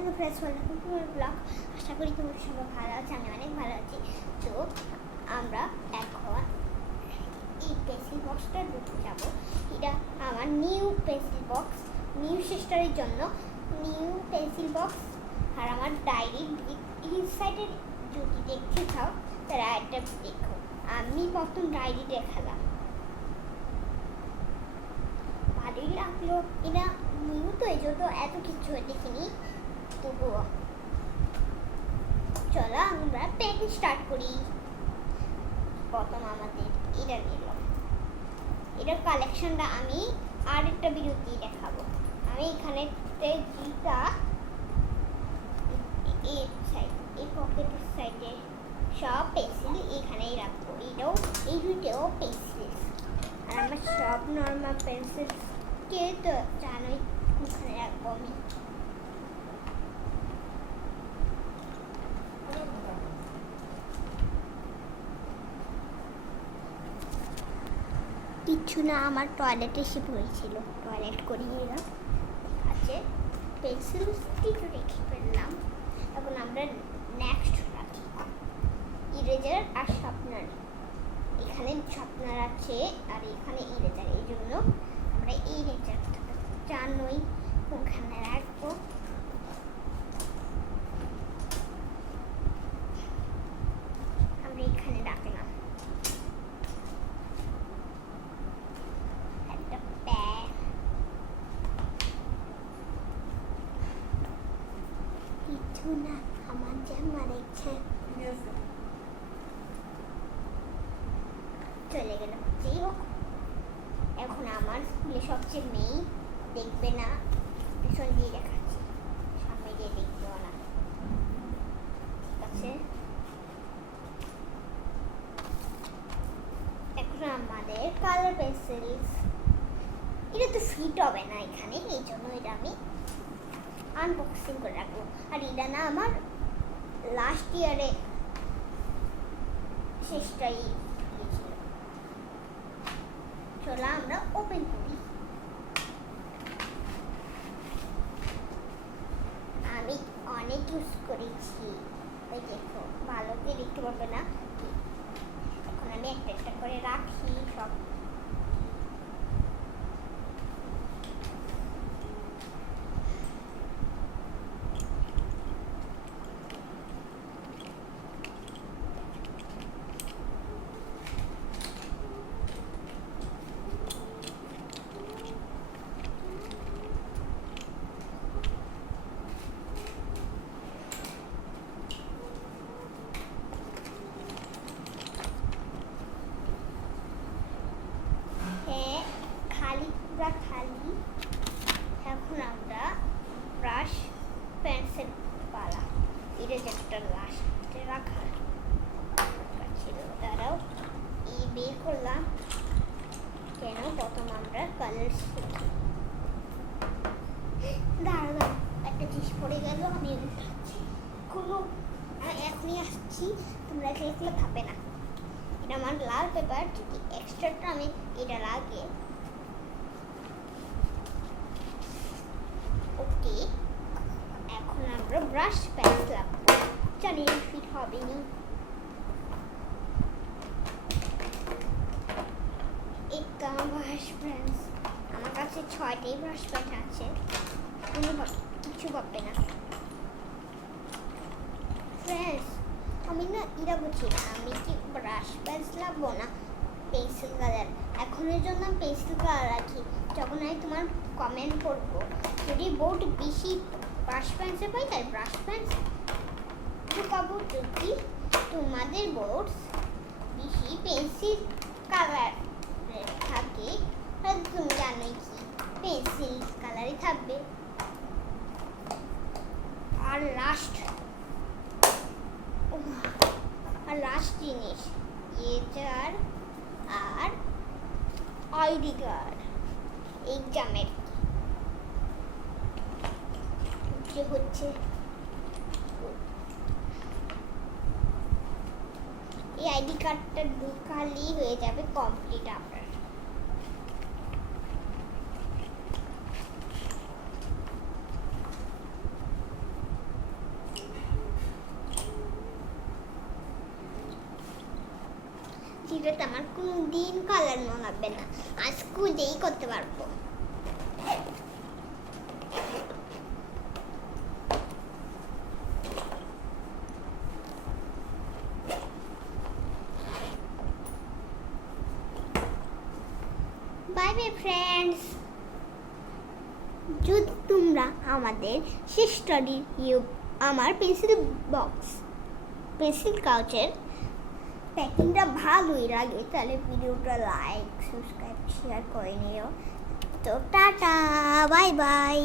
Hello friends, welcome to my blog. আশা করি তোমার সবাই ভালো আছে, আমি অনেক ভালো আছি। তো আমরা এখন এই পেন্সিল বক্সটা ঢুকে যাবো। এটা আমার নিউ পেন্সিল বক্স, নিউ সিস্টারের জন্য নিউ পেন্সিল বক্স। আর আমার ডায়েরির ইনসাইডের যদি দেখতে চাও তারা এটা দেখো। আমি প্রথম ডায়েরি দেখালাম, ভালোই লাগলো। এটা নিউ তো এই জন্য এত কিছু দেখিনি, তবুও চলো আমরা প্যাকিং স্টার্ট করি। প্রথম আমাদের এটা নিল, এটার কালেকশনটা আমি আর একটা বিরতি দেখাবো। আমি এখানে যেটা এই পকেটের সাইডে সব পেন্সিল এখানেই রাখবো। এটাও এই দুইটাও পেন্সিল, আর আমার সব নর্মাল পেন্সিলকে তো জানোই ওখানে রাখবো আমি। কিছু না, আমার টয়লেটে এসে পড়েছিল, টয়লেট করিয়ে এলাম। আছে পেন্সিল কিছু রেখে ফেললাম। এখন আমরা নেক্সট রাখি ইরেজার আর শার্পনার। এখানে শার্পনার আছে আর এখানে ইরেজার, এই জন্য আমরা ইরেজার জানোই কোনখানে রাখবো। আমরা এখানে রাখলাম। কিছু না, আমার জামা দেখছে চলে গেল। যাই হোক, এখন আমার স্কুলে সবচেয়ে মেয়ে দেখবে না, পিছন দিয়ে দেখাচ্ছি, সামনে দিয়ে দেখবেও না। ঠিক আছে, এখন আমাদের কালার পেন্সিল। এটা তো ফিট হবে না এখানে, এই জন্য এটা আমি আনবক্সিং করে রাখবো। আর এটা না আমার লাস্ট ইয়ারে শেষটাই দিয়েছিল। চলো আমরা ওপেন করি। আমি অনেক ইউজ করেছি, ওই দেখো ভালো করে দেখতে পারবে না। এখন আমি একটা একটা করে রাখি সব। খালি এখন আমরা ব্রাশ পেন্সিল পালা ইরেজারটা লাস্টে রাখা ছিল। তারাও এই বের করলাম কেন, প্রথম আমরা কালার শিখি। দাঁড়া একটা জিনিস পড়ে গেল, আমি কোনো এখনই আসছি, তোমরা এগুলো ভাবে না। এটা আমার লাল পেপার, যদি এক্সট্রাটা আমি এটা লাগে। ওকে, এখন আমরা ব্রাশ পেন্সিল লাগবো, জানি ফিট হবে না। একটা ব্রাশ পেন্স, আমার কাছে 6টাই ব্রাশ পেন আছে, কোনো কিছু ভাববে না। ফ্রেন্ডস, আমি না এরা বুঝি না, আমি কি ব্রাশ পেন্সিল লাগবো না পেন্সিল কালার। এখনের জন্য পেন্সিল কালার রাখি, যখন আমি তোমার কমেন্ট করবো যদি বোর্ড বেশি ব্রাশ পেন্সিল পাই তাই ব্রাশ পেন্সিল ঢুকাবো। যদি তোমাদের বোর্ড বেশি পেন্সিল কালার থাকে তাহলে তুমি জানোই কি পেন্সিল কালারই থাকবে। আর লাস্ট জিনিস ইরেজার আর আইডি কার্ড। এক্সামের যে হচ্ছে এই আইডি কার্ডটা ঢুকালেই হয়ে যাবে কমপ্লিট আপনার। ভিডিওতে আমার কোনো দিন কালার লাগবে না, আজ খুঁজেই করতে পারবো। Bye bye friends. যদি তোমরা আমাদের স্টাডি আমার পেন্সিল বক্স পেন্সিল কাউচের প্যাকিংটা ভালোই লাগে, তাহলে ভিডিওটা লাইক সাবস্ক্রাইব শেয়ার করে নিও। তো টাটা, বাই বাই।